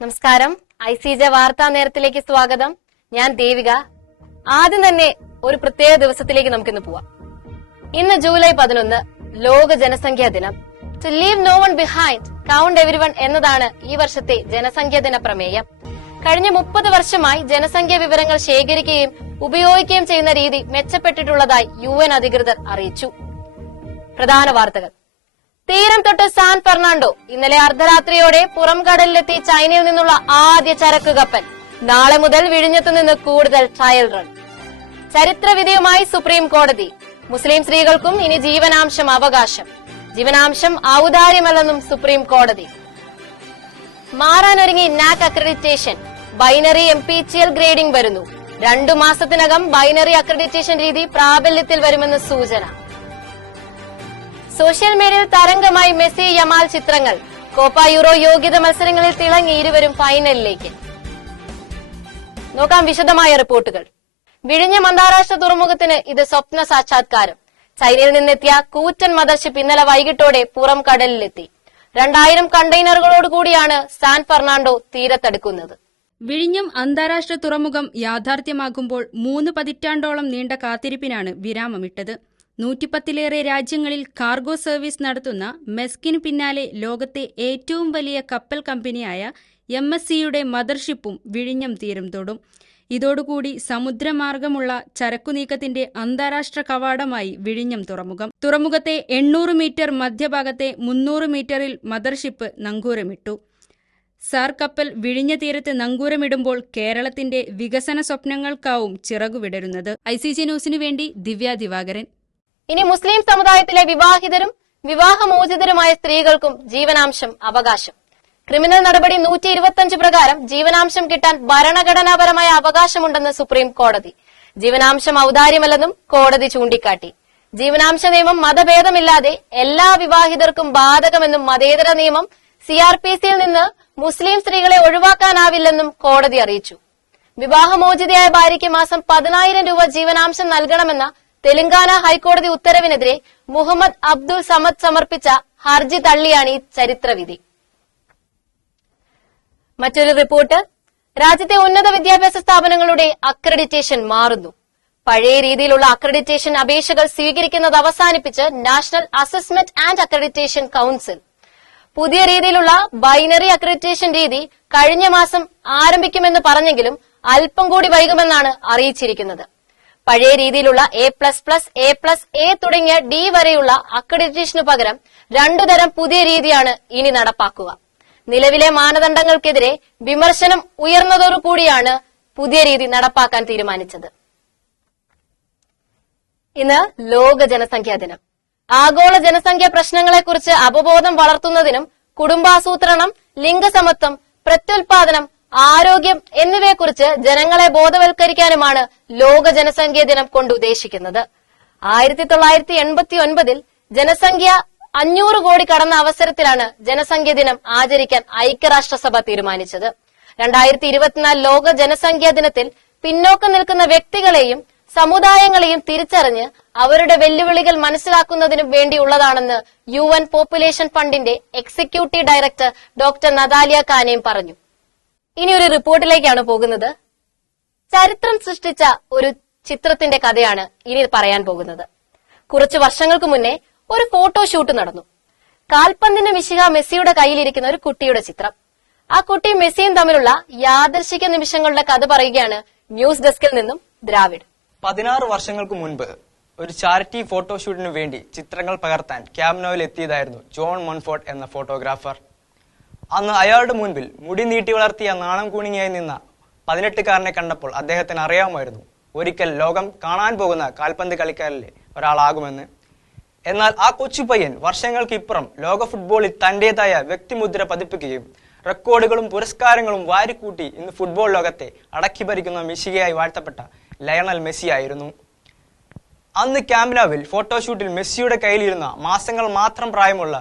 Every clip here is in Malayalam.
നമസ്കാരം. ICJ വാർത്താ നേരത്തിലേക്ക് സ്വാഗതം. ഞാൻ ദേവിക. ആദ്യം തന്നെ ഒരു പ്രത്യേക ദിവസത്തിലേക്ക് നമുക്കിന്ന് പോവാം. ഇന്ന് ജൂലൈ 11, ലോക ജനസംഖ്യാ ദിനം. To leave no one behind, count everyone എന്നതാണ് ഈ വർഷത്തെ ജനസംഖ്യാ ദിന പ്രമേയം. കഴിഞ്ഞ 30 വർഷമായി ജനസംഖ്യാ വിവരങ്ങൾ ശേഖരിക്കുകയും ഉപയോഗിക്കുകയും ചെയ്യുന്ന രീതി മെച്ചപ്പെട്ടിട്ടുള്ളതായി UN അധികൃതർ അറിയിച്ചു. പ്രധാന വാർത്തകൾ. തീരം തൊട്ട് സാൻ ഫെർണാണ്ടോ ഇന്നലെ അർദ്ധരാത്രിയോടെ പുറം കടലിലെത്തി ചൈനയിൽ നിന്നുള്ള ആദ്യ ചരക്ക് കപ്പൽ. നാളെ മുതൽ വിഴിഞ്ഞത്തു നിന്ന് കൂടുതൽ ട്രയൽ റൺ. ചരിത്രവിധിയുമായി സുപ്രീം കോടതി. മുസ്ലിം സ്ത്രീകൾക്കും ഇനി ജീവനാംശം അവകാശം. ജീവനാംശം ഔദാര്യമല്ലെന്നും സുപ്രീം കോടതി. മാറാനൊരുങ്ങി NAAC accreditation. Binary MPTL grading വരുന്നു. 2 മാസത്തിനകം ബൈനറി അക്രഡിറ്റേഷൻ രീതി പ്രാബല്യത്തിൽ വരുമെന്ന് സൂചന. സോഷ്യൽ മീഡിയയിൽ തരംഗമായി മെസ്സി യമാൽ ചിത്രങ്ങൾ. കോപ്പ യൂറോ യോഗ്യത മത്സരങ്ങളിൽ തിളങ്ങി ഇരുവരും ഫൈനലിലേക്ക്. നോക്കാം വിശദമായ റിപ്പോർട്ടുകൾ. വിഴിഞ്ഞം അന്താരാഷ്ട്ര തുറമുഖത്തിന് ഇത് സ്വപ്ന സാക്ഷാത്കാരം. ചൈനയിൽ നിന്നെത്തിയ കൂറ്റൻ മദർഷിപ്പ് ഇന്നലെ വൈകിട്ടോടെ പുറം കടലിലെത്തി. 2000 കണ്ടെയ്നറുകളോടുകൂടിയാണ് സാൻ ഫെർണാണ്ടോ തീരത്തടുക്കുന്നത്. വിഴിഞ്ഞം അന്താരാഷ്ട്ര തുറമുഖം യാഥാർത്ഥ്യമാകുമ്പോൾ 3 പതിറ്റാണ്ടോളം നീണ്ട കാത്തിരിപ്പിനാണ് വിരാമമിട്ടത്. 110ലേറെ രാജ്യങ്ങളിൽ കാർഗോ സർവീസ് നടത്തുന്ന മെസ്കിന് പിന്നാലെ ലോകത്തെ ഏറ്റവും വലിയ കപ്പൽ കമ്പനിയായ MSCയുടെ മദർഷിപ്പും വിഴിഞ്ഞം തീരം തൊടും. ഇതോടുകൂടി സമുദ്രമാർഗമുള്ള ചരക്കുനീക്കത്തിന്റെ അന്താരാഷ്ട്ര കവാടമായി വിഴിഞ്ഞം തുറമുഖം. തുറമുഖത്തെ 800 മീറ്റർ മധ്യഭാഗത്തെ 300 മീറ്ററിൽ മദർഷിപ്പ് നങ്കൂരമിട്ടു. സാർ കപ്പൽ വിഴിഞ്ഞ തീരത്ത് നങ്കൂരമിടുമ്പോൾ കേരളത്തിന്റെ വികസന സ്വപ്നങ്ങൾക്കാവും ചിറകുവിടരുന്നത്. ICJ ന്യൂസിനു വേണ്ടി ദിവ്യ ദിവാകരൻ. ഇനി മുസ്ലിം സമുദായത്തിലെ വിവാഹിതരും വിവാഹമോചിതരുമായ സ്ത്രീകൾക്കും ജീവനാംശം അവകാശം. ക്രിമിനൽ നടപടി 125 പ്രകാരം ജീവനാംശം കിട്ടാൻ ഭരണഘടനാപരമായ അവകാശമുണ്ടെന്ന് സുപ്രീം കോടതി. ജീവനാംശം ഔദാര്യമല്ലെന്നും കോടതി ചൂണ്ടിക്കാട്ടി. ജീവനാംശ നിയമം മതഭേദമില്ലാതെ എല്ലാ വിവാഹിതർക്കും ബാധകമെന്നും മതേതര നിയമം CRPCയിൽ നിന്ന് മുസ്ലിം സ്ത്രീകളെ ഒഴിവാക്കാനാവില്ലെന്നും കോടതി അറിയിച്ചു. വിവാഹമോചിതയായ ഭാര്യയ്ക്ക് മാസം 10,000 രൂപ ജീവനാംശം നൽകണമെന്ന തെലങ്കാന ഹൈക്കോടതി ഉത്തരവിനെതിരെ മുഹമ്മദ് അബ്ദുൾ സമദ് സമർപ്പിച്ച ഹർജി തള്ളിയാണ് ഈ ചരിത്രവിധി. മറ്റൊരു റിപ്പോർട്ട്. രാജ്യത്തെ ഉന്നത വിദ്യാഭ്യാസ സ്ഥാപനങ്ങളുടെ അക്രഡിറ്റേഷൻ മാറുന്നു. പഴയ രീതിയിലുള്ള അക്രഡിറ്റേഷൻ അപേക്ഷകൾ സ്വീകരിക്കുന്നത് അവസാനിപ്പിച്ച് national assessment and accreditation council. പുതിയ രീതിയിലുള്ള ബൈനറി അക്രഡിറ്റേഷൻ രീതി കഴിഞ്ഞ മാസം ആരംഭിക്കുമെന്ന് പറഞ്ഞെങ്കിലും അല്പം കൂടി വൈകുമെന്നാണ് അറിയിച്ചിരിക്കുന്നത്. പഴയ രീതിയിലുള്ള A++, A+A തുടങ്ങിയ D വരെയുള്ള അക്രഡിറ്റേഷനു പകരം 2 തരം പുതിയ രീതിയാണ് ഇനി നടപ്പാക്കുക. നിലവിലെ മാനദണ്ഡങ്ങൾക്കെതിരെ വിമർശനം ഉയർന്നതോടുകൂടിയാണ് പുതിയ രീതി നടപ്പാക്കാൻ തീരുമാനിച്ചത്. ഇന്ന് ലോക ജനസംഖ്യാ ദിനം. ആഗോള ജനസംഖ്യാ പ്രശ്നങ്ങളെക്കുറിച്ച് അവബോധം വളർത്തുന്നതിനും കുടുംബാസൂത്രണം, ലിംഗസമത്വം, പ്രത്യുൽപാദനം, ആരോഗ്യം എന്നിവയെക്കുറിച്ച് ജനങ്ങളെ ബോധവൽക്കരിക്കാനുമാണ് ലോക ജനസംഖ്യാ ദിനം കൊണ്ട് ഉദ്ദേശിക്കുന്നത്. 1989 ജനസംഖ്യ 500 കോടി കടന്ന അവസരത്തിലാണ് ജനസംഖ്യാ ദിനം ആചരിക്കാൻ ഐക്യരാഷ്ട്രസഭ തീരുമാനിച്ചത്. 2024 ലോക ജനസംഖ്യാ ദിനത്തിൽ പിന്നോക്കം നിൽക്കുന്ന വ്യക്തികളെയും സമുദായങ്ങളെയും തിരിച്ചറിഞ്ഞ് അവരുടെ വെല്ലുവിളികൾ മനസ്സിലാക്കുന്നതിനും വേണ്ടിയുള്ളതാണെന്ന് UN പോപ്പുലേഷൻ ഫണ്ടിന്റെ എക്സിക്യൂട്ടീവ് ഡയറക്ടർ ഡോക്ടർ നതാലിയ കാനേം പറഞ്ഞു. ഇനി ഒരു റിപ്പോർട്ടിലേക്കാണ് പോകുന്നത്. ചരിത്രം സൃഷ്ടിച്ച ഒരു ചിത്രത്തിന്റെ കഥയാണ് ഇനി പറയാൻ പോകുന്നത്. കുറച്ചു വർഷങ്ങൾക്ക് മുന്നേ ഒരു ഫോട്ടോഷൂട്ട് നടന്നു. കാൽപന്തിന്റെ മിശിഹ മെസ്സിയുടെ കയ്യിലിരിക്കുന്ന ഒരു കുട്ടിയുടെ ചിത്രം. ആ കുട്ടിയും മെസ്സിയും തമ്മിലുള്ള യാദൃശ്ചിക നിമിഷങ്ങളുടെ കഥ പറയുകയാണ് ന്യൂസ് ഡെസ്കിൽ നിന്നും ദ്രാവിഡ്. 16 വർഷങ്ങൾക്ക് മുൻപ് ഒരു ചാരിറ്റി ഫോട്ടോഷൂട്ടിനു വേണ്ടി ചിത്രങ്ങൾ പകർത്താൻ ക്യാമ്പ് നൗവിൽ എത്തിയതായിരുന്നു ജോൺ മോൺഫോർട്ട് എന്ന ഫോട്ടോഗ്രാഫർ. അന്ന് അയാളുടെ മുൻപിൽ മുടി നീട്ടി വളർത്തിയ നാണം കൂണിയായി നിന്ന 18-കാരനെ കണ്ടപ്പോൾ അദ്ദേഹത്തിന് അറിയാമായിരുന്നു ഒരിക്കൽ ലോകം കാണാൻ പോകുന്ന കാൽപന്ത് കളിക്കാരിലെ ഒരാളാകുമെന്ന്. എന്നാൽ ആ കൊച്ചു പയ്യൻ വർഷങ്ങൾക്കിപ്പുറം ലോക ഫുട്ബോളിൽ തന്റേതായ വ്യക്തിമുദ്ര പതിപ്പിക്കുകയും റെക്കോർഡുകളും പുരസ്കാരങ്ങളും വാരിക്കൂട്ടി ഇന്ന് ഫുട്ബോൾ ലോകത്തെ അടക്കി ഭരിക്കുന്ന മെസ്സിയായി വാഴ്ത്തപ്പെട്ട ലയണൽ മെസ്സി ആയിരുന്നു. അന്ന് ക്യാമ്പ് നൗവിൽ ഫോട്ടോഷൂട്ടിൽ മെസ്സിയുടെ കയ്യിലിരുന്ന മാസങ്ങൾ മാത്രം പ്രായമുള്ള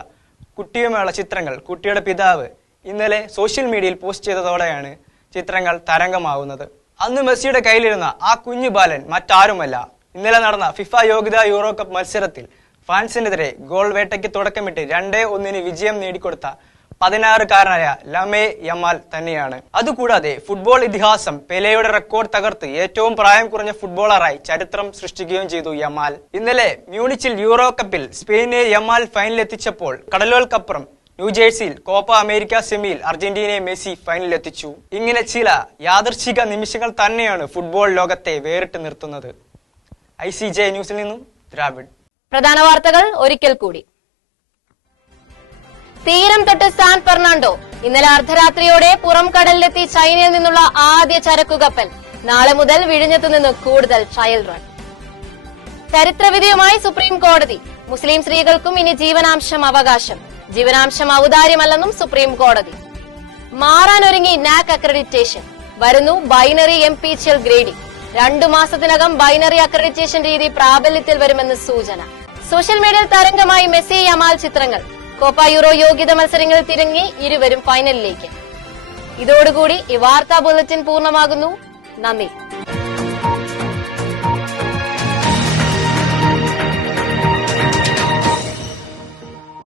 കുട്ടിയുമായുള്ള ചിത്രങ്ങൾ കുട്ടിയുടെ പിതാവ് ഇന്നലെ സോഷ്യൽ മീഡിയയിൽ പോസ്റ്റ് ചെയ്തതോടെയാണ് ചിത്രങ്ങൾ തരംഗമാവുന്നത്. അന്ന് മെസ്സിയുടെ കയ്യിലിരുന്ന ആ കുഞ്ഞു ബാലൻ മറ്റാരുമല്ല, ഇന്നലെ നടന്ന ഫിഫ യോഗ്യതാ യൂറോ കപ്പ് മത്സരത്തിൽ ഫ്രാൻസിനെതിരെ ഗോൾ വേട്ടയ്ക്ക് തുടക്കമിട്ട് 2-1 വിജയം നേടിക്കൊടുത്ത 16-കാരനായ ലമേ യമാൽ തന്നെയാണ്. അതുകൂടാതെ ഫുട്ബോൾ ഇതിഹാസം പെലെയുടെ റെക്കോർഡ് തകർത്ത് ഏറ്റവും പ്രായം കുറഞ്ഞ ഫുട്ബോളറായി ചരിത്രം സൃഷ്ടിക്കുകയും ചെയ്തു യമാൽ. ഇന്നലെ മ്യൂണിച്ചിൽ യൂറോ കപ്പിൽ സ്പെയിനെ യമാൽ ഫൈനലിലെത്തിച്ചപ്പോൾ കടലുകൾക്കപ്പുറം ന്യൂജേഴ്സിയിൽ കോപ്പ അമേരിക്ക സെമിയിൽ അർജന്റീനയെ മെസ്സി ഫൈനലിലെത്തിച്ചു. ഇങ്ങനെ ചില യാദൃച്ഛിക നിമിഷങ്ങൾ തന്നെയാണ് ഫുട്ബോൾ ലോകത്തെ വേറിട്ട് നിർത്തുന്നത്. ICJ ന്യൂസിൽ നിന്നും ദ്രാവിഡ്. പ്രധാന വാർത്തകൾ ഒരിക്കൽ കൂടി. തീരം തൊട്ട് സാൻ ഫെർണാണ്ടോ. ഇന്നലെ അർദ്ധരാത്രിയോടെ പുറം കടലിലെത്തി ചൈനയിൽ നിന്നുള്ള ആദ്യ ചരക്കുകപ്പൽ. നാളെ മുതൽ വിഴിഞ്ഞത്തു നിന്ന് കൂടുതൽ ട്രയൽ റൺ. ചരിത്രവിധിയുമായി സുപ്രീം കോടതി. മുസ്ലിം സ്ത്രീകൾക്കും ഇനി ജീവനാംശം അവകാശം. ജീവനാംശം ഔദാര്യമല്ലെന്നും സുപ്രീം കോടതി. മാറാനൊരുങ്ങി നാക് അക്രഡിറ്റേഷൻ. വരുന്നു ബൈനറി MPHL ഗ്രേഡിംഗ്. 2 മാസത്തിനകം ബൈനറി അക്രഡിറ്റേഷൻ രീതി പ്രാബല്യത്തിൽ വരുമെന്ന് സൂചന. സോഷ്യൽ മീഡിയയിൽ തരംഗമായി മെസ്സി യമാൽ ചിത്രങ്ങൾ. കോപ്പ യൂറോ യോഗ്യത മത്സരങ്ങളിൽ തിരങ്ങി ഇരുവരും ഫൈനലിലേക്ക്. ഇതോടുകൂടി ഈ വാർത്താ ബുള്ളറ്റിൻ പൂർണ്ണമാകുന്നു. നന്ദി.